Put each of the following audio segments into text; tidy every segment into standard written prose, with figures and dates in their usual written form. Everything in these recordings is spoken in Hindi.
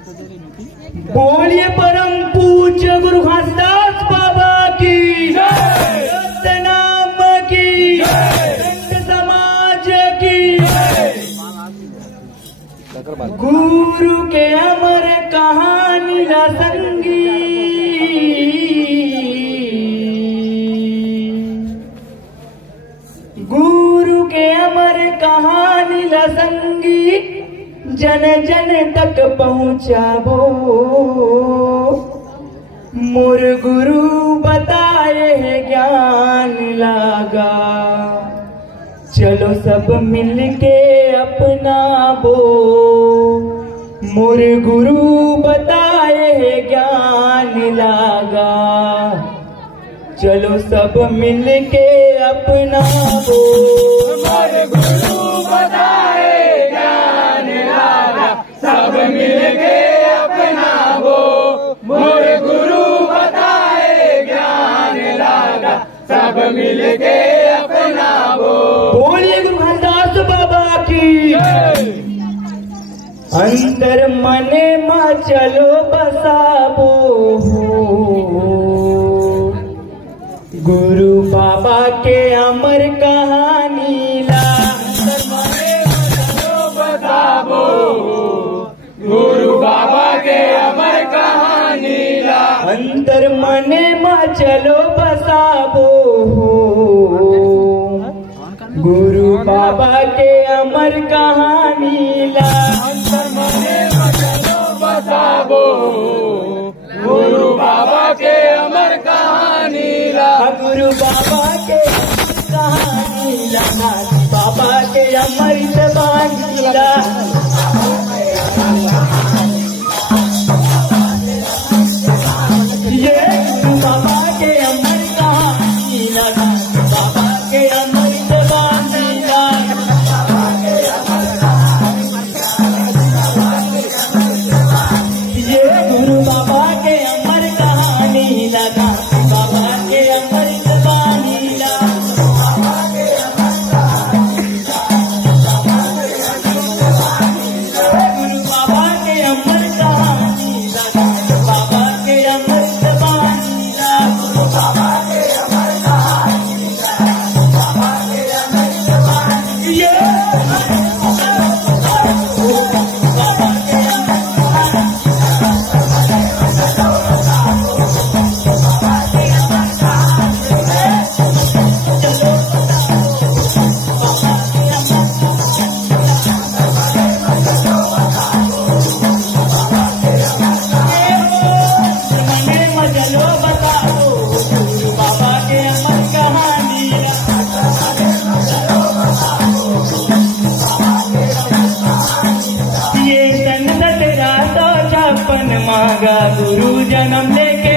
बोलिए परम पूज्य गुरु घासदास बाबा की जय, सतनाम की जय, संत समाज की जय। गुरु के अमर कहानी ला संगी, गुरु के अमर कहानी ला संगी, जन जन तक पहुँचाबो। मोर गुरु बताए है ज्ञान लागा, चलो सब मिलके अपनाबो। मोर गुरु बताए है ज्ञान लागा, चलो सब मिलके अपनाबो। मोर गुरु बताए ज्ञान लागा, सब मिलके अपनाबो। मोर गुरु बताए ज्ञान लागा, सब मिलके अपनाबो। बोलिए गुरु घासदास बाबा की जय। अंतर मने मा चलो बसाबो, गुरु बाबा के अमर कहानी ला। अंतर मने मा चलो बसाबो, गुरु बाबा के अमर कहानी ला। अंतर मने मा चलो बसाबो, गुरु बाबा के अमर कहानी ला। अंतर मने मा चलो बसाबो, गुरु बाबा के अमर कहानी ला। गुरु बाबा के कहानी ला, बाबा के अमर जबानी ला। ये गुरु बाबा के अमर कहानी ला, बाबा के अमर जबानी ला। ये गुरु बाबा के अमर कहानी लगा, बाबा के अमर जबानी ला। गुरु बाबा के अमर कहानी लगा, बाबा के अमर जबानी ला। गुरु बाबा के अमर कहानी लगा, बाबा के अमर जबानी ला। मांगा गुरु जन्म लेके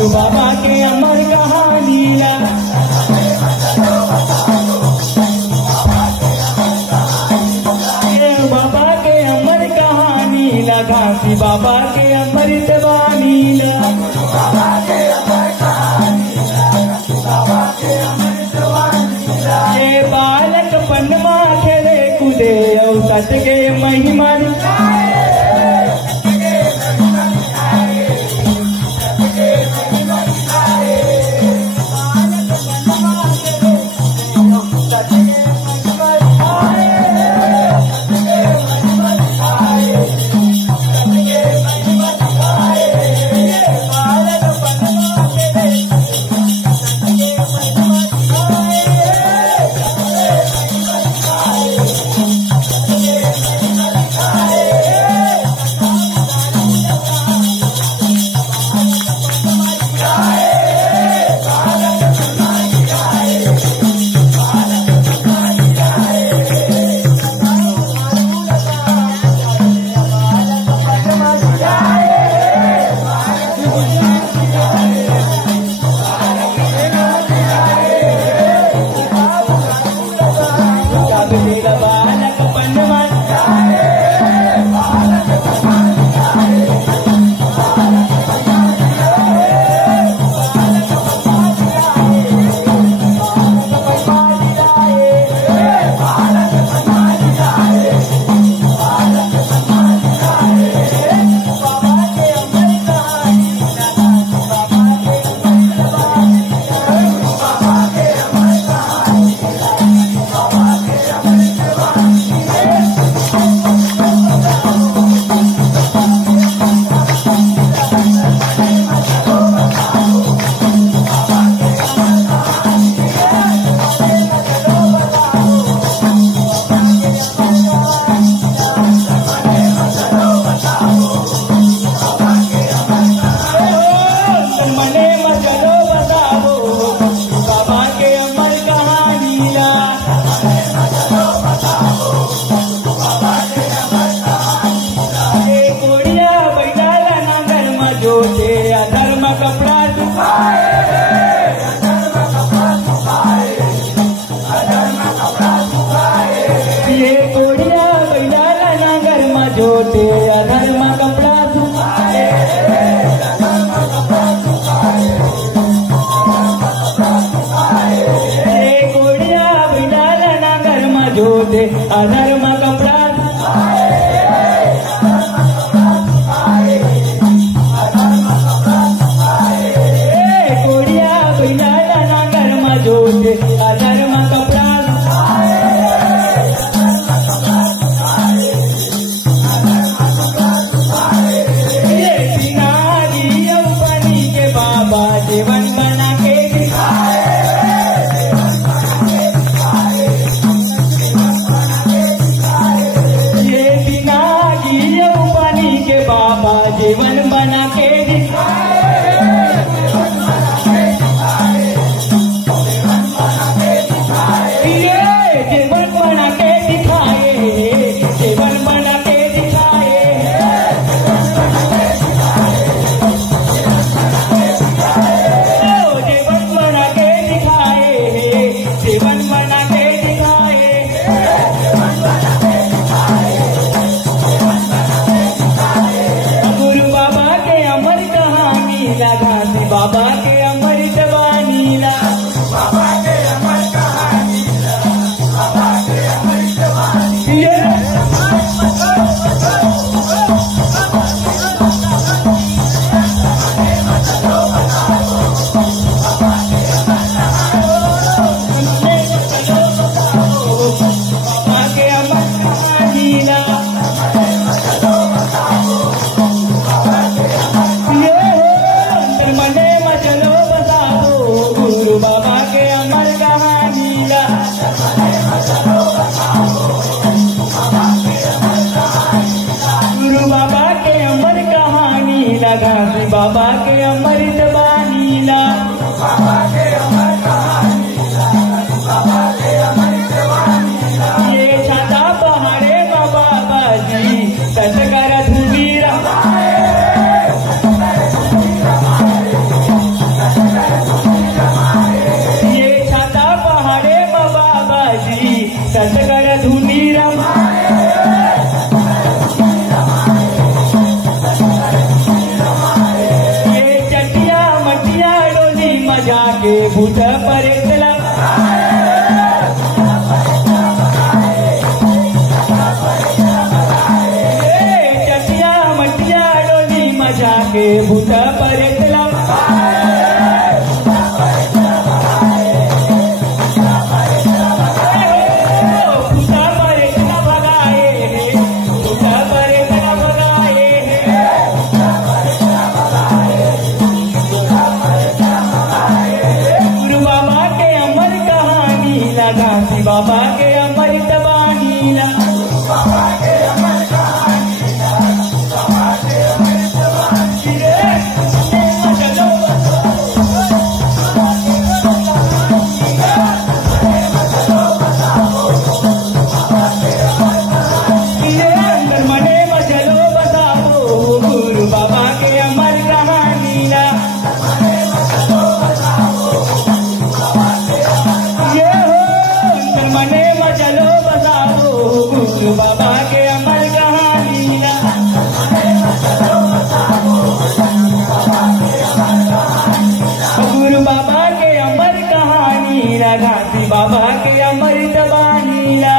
गुरु बाबा के अमर कहानी ला बाबा के अमर कहानी ला घासी बाबा के अमृत वाणी ला ये बालक पनमा खेले कूदे और सत के महिमा अधर्म कपड़ा कोड़िया बिना ना कर्म जोते अधर्म कपड़ा पानी के बाबा जीवन बना के जीवन बना के दिखाए जीवन बना के दिखाए जीवन बना के दिखाए जीवन बना के दिखाए जीवन बना के दिखाए घासी बाबा के अमृत वाणी ला बाबा के अमर कहानी ला बाबा के अमृत वाणी बाबा के अमर कहानी ला गुरु बाबा के अमर कहानी ला गुरु बाबा के अमर कहानी ला घासी बाबा के अमृत वाणी ला ये छाता पहाड़े बाबा जी सतकर धुबी रहा के भूत परेतला चटिया मटिया डोली मजा के भूत परेतला घासी बाबा के अमृत बानीला मने मचलो बताओ गुरु बाबा के अमर कहानीला मने मचलो बताओ गुरु बाबा के अमर कहानीला गुरु बाबा के अमर कहानीला घासी बाबा के अमृत बानीला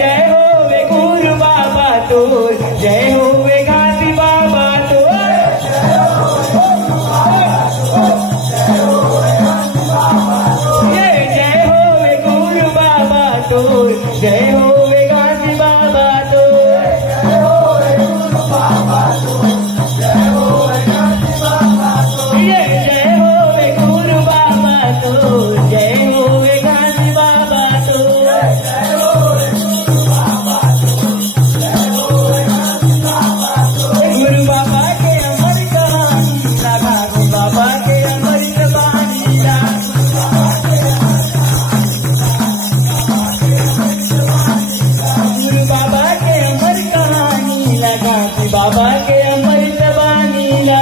जय हो वे गुरु बाबा तो जय हो वे घासी बाबा तो जय हो वे गुरु बाबा तो जय हो वे घासी बाबा तो जय हो वे गुरु बाबा तो जय हो वे घासी बाबा तो गुरु बाबा के अमर कहानी घासी बाबा के अमृत बानीला गुरु बाबा के अमर कहानी घासी बाबा के अमृत बानीला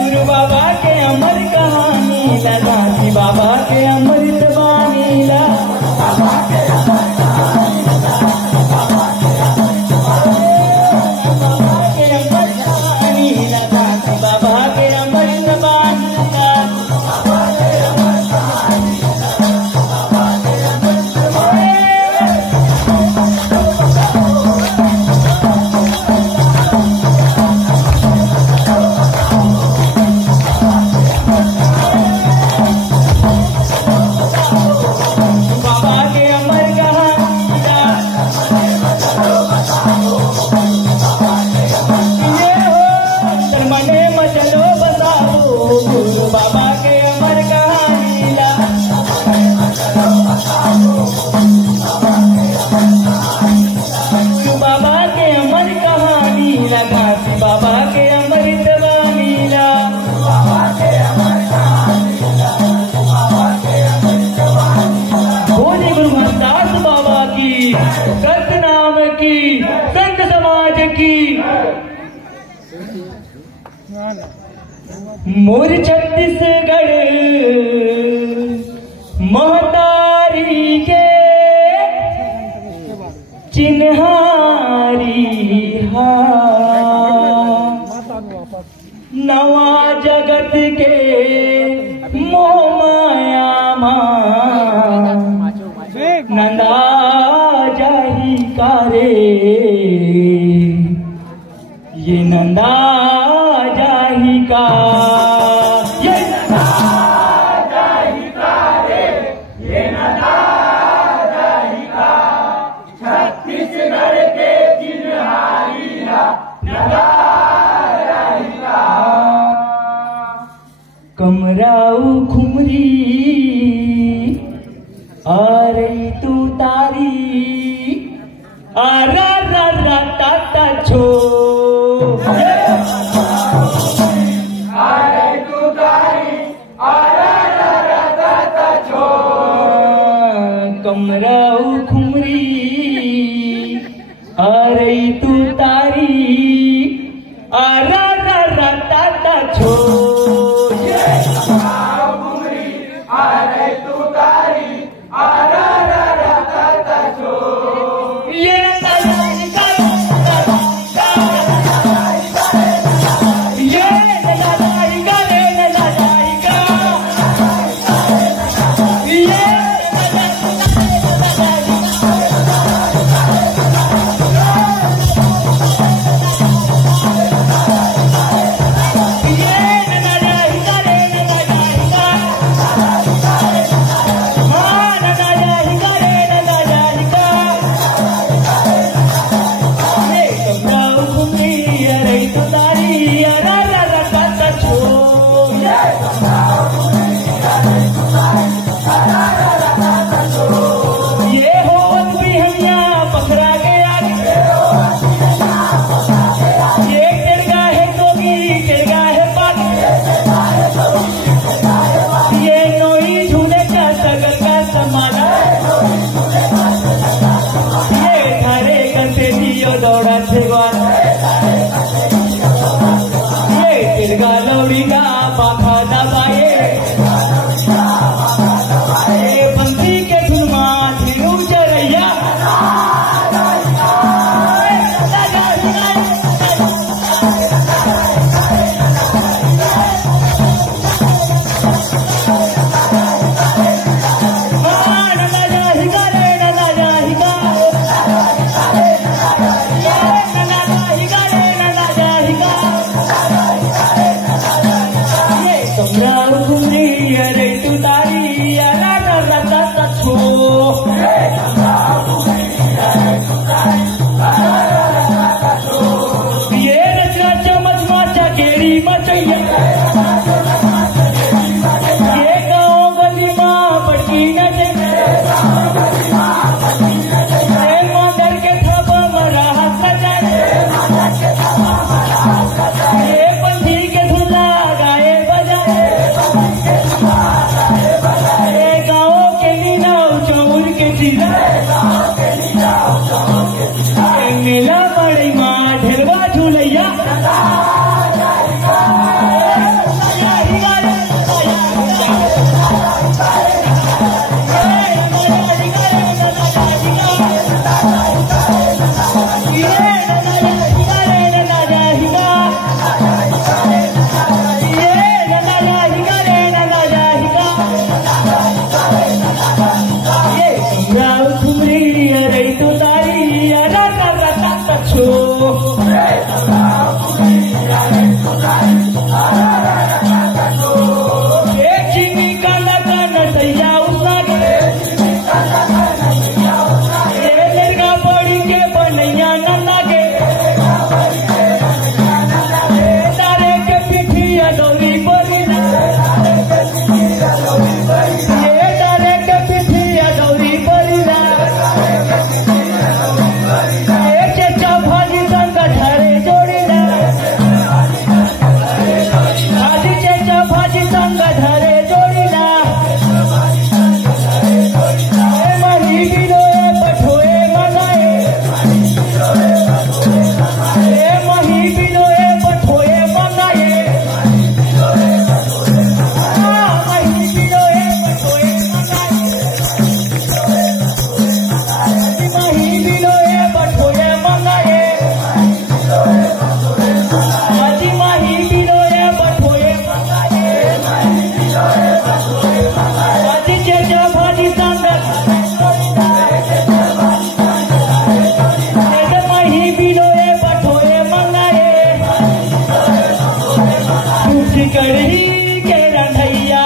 गुरु बाबा के अमर कहानी घासी बाबा के अमृत बानीला के अमर कहानी घासी बाबा के अमृत बानीला बाबा के अमर कहानीला मने मचलो बताओ गुरु बाबा के अमर कहानीला गुरु बाबा के अमर कहानीला घासी बाबा के अमृत बानीला भोले गुरु महादास बाबा की संत नाम की संत समाज की मोर छत्तीसगढ़ महतारी के चिन्हारी हा नवा जगत के मोह माया नंदा जाही कारे ये नंदा जाही का ये नंदा जाही का रे ये नंदा जाही का छत्तीसगढ़ के चिन्हारी नंदा जाही का कमराऊ खुमरी आ रही तू तारी आ रा रा रा ता ता छो कमराऊ खुमरी आ रही तू तारी आ रा रा रा ता ता छो आ रही तू तारी आ रा रा रा ता ता छो मगर के थबा मरा सजाए ये पंथी के धुला गाए बजाए गाँव के नीलाव चौर के जिला मेला बड़ी माँ ढेरवा झूलैया कड़ी के रंधैया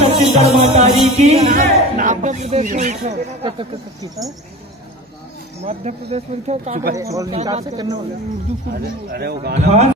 छत्तीसगढ़ मातारी की मध्य प्रदेश में